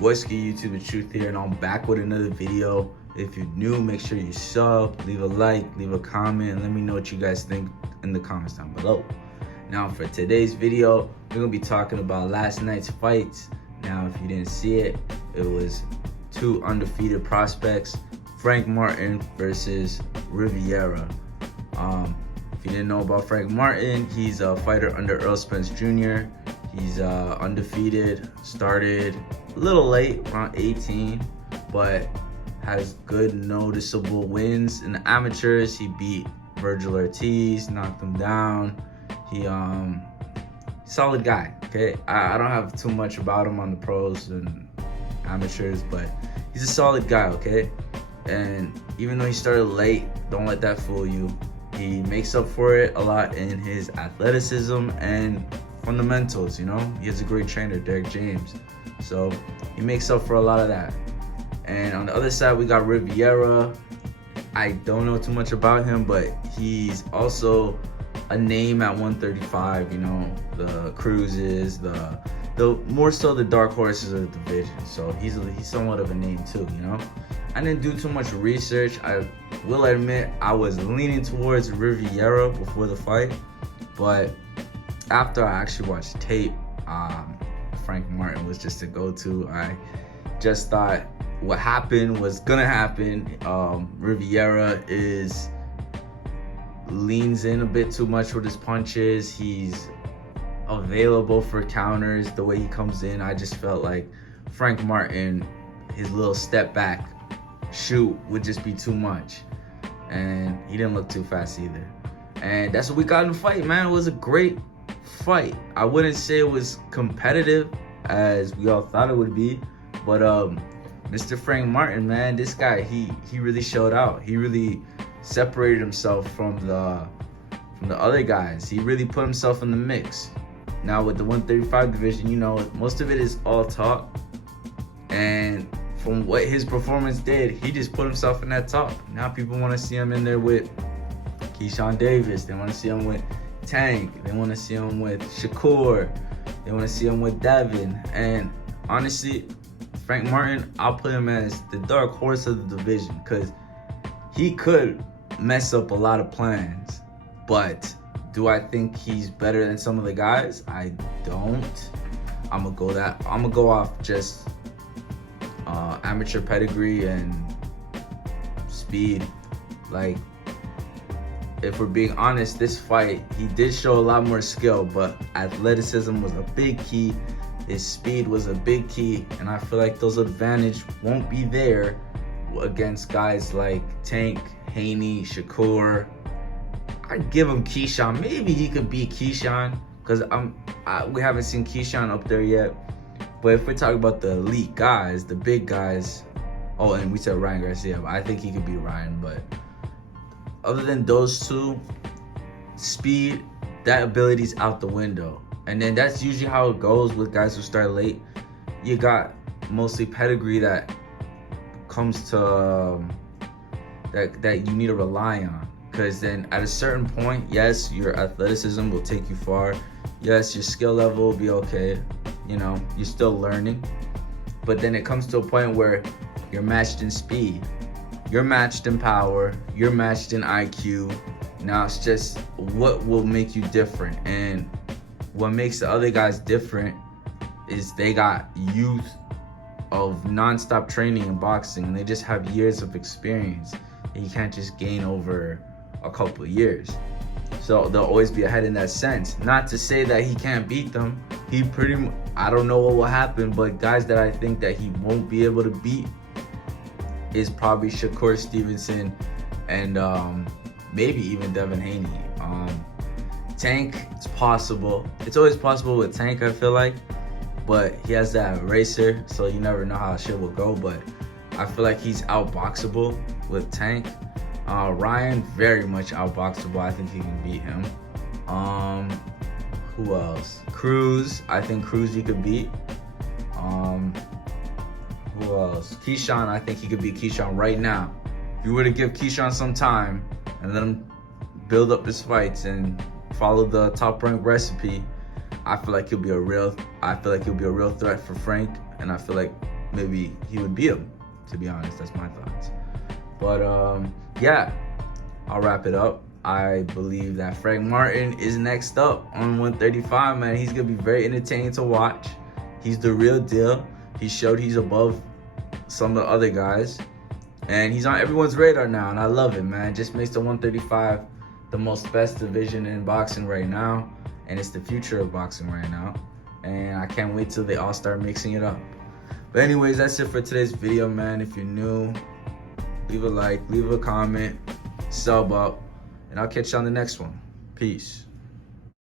What's good, YouTube? The Truth here, and I'm back with another video. If you're new, make sure you sub, leave a like, leave a comment, and let me know what you guys think in the comments down below. Now, for today's video, we're gonna be talking about last night's fights. Now, if you didn't see it, it was two undefeated prospects, Frank Martin versus Rivera. If you didn't know about Frank Martin, he's a fighter under Earl Spence Jr. He's undefeated, started a little late, around 18, but has good noticeable wins. In the amateurs, he beat Virgil Ortiz, knocked him down. Solid guy, okay? I don't have too much about him on the pros and amateurs, but he's a solid guy, okay? And even though he started late, don't let that fool you. He makes up for it a lot in his athleticism and fundamentals, you know? He has a great trainer, Derek James. So he makes up for a lot of that. And on the other side, we got Rivera. I don't know too much about him, but he's also a name at 135, you know, the cruises, the more so the dark horses of the division. So he's somewhat of a name too, you know? I didn't do too much research. I will admit I was leaning towards Rivera before the fight, but after I actually watched tape, Frank Martin was just a go-to. I just thought what happened was gonna happen. Rivera leans in a bit too much with his punches. He's available for counters the way he comes in. I just felt like Frank Martin, his little step back shoot would just be too much, and he didn't look too fast either. And that's what we got in the fight, man. It was a great fight. I wouldn't say it was competitive as we all thought it would be, but Mr. Frank Martin, man, this guy, he really showed out. He really separated himself from the other guys. He really put himself in the mix. Now with the 135 division, you know, most of it is all talk, and from what his performance did, he just put himself in that top. Now people want to see him in there with Keyshawn Davis. They want to see him with Tank. They want to see him with Shakur. They want to see him with Devin. And honestly, Frank Martin, I'll put him as the dark horse of the division, because he could mess up a lot of plans. But do I think he's better than some of the guys? I don't. I'm gonna go off just amateur pedigree and speed. Like, if we're being honest, this fight, he did show a lot more skill, but athleticism was a big key. His speed was a big key, and I feel like those advantages won't be there against guys like Tank, Haney, Shakur. I'd give him Keyshawn. Maybe he could beat Keyshawn, because we haven't seen Keyshawn up there yet. But if we're talking about the elite guys, the big guys, oh, and we said Ryan Garcia, I think he could beat Ryan. But other than those two, speed, that ability's out the window. And then that's usually how it goes with guys who start late. You got mostly pedigree that comes to that you need to rely on. Because then at a certain point, yes, your athleticism will take you far. Yes, your skill level will be okay. You know, you're still learning. But then it comes to a point where you're matched in speed. You're matched in power. You're matched in IQ. Now it's just what will make you different. And what makes the other guys different is they got youth of nonstop training in boxing, and they just have years of experience. And you can't just gain over a couple of years. So they'll always be ahead in that sense. Not to say that he can't beat them. I don't know what will happen, but guys that I think that he won't be able to beat is probably Shakur Stevenson and maybe even Devin Haney. Tank, it's possible. It's always possible with Tank, I feel like. But he has that racer, so you never know how shit will go. But I feel like he's outboxable with Tank. Ryan, very much outboxable. I think he can beat him. Who else? Cruz. I think Cruz he could beat. Who else? Keyshawn. I think he could beat Keyshawn right now. If you were to give Keyshawn some time and let him build up his fights and follow the top rank recipe, I feel like he'll be a real threat for Frank, and I feel like maybe he would beat him. To be honest, that's my thoughts. But yeah, I'll wrap it up. I believe that Frank Martin is next up on 135, man. He's gonna be very entertaining to watch. He's the real deal. He showed he's above some of the other guys, and he's on everyone's radar now, and I love it, man. Just makes the 135 the most best division in boxing right now, and it's the future of boxing right now, and I can't wait till they all start mixing it up. But anyways, that's it for today's video, man. If you're new, leave a like, leave a comment, sub up, and I'll catch you on the next one. Peace.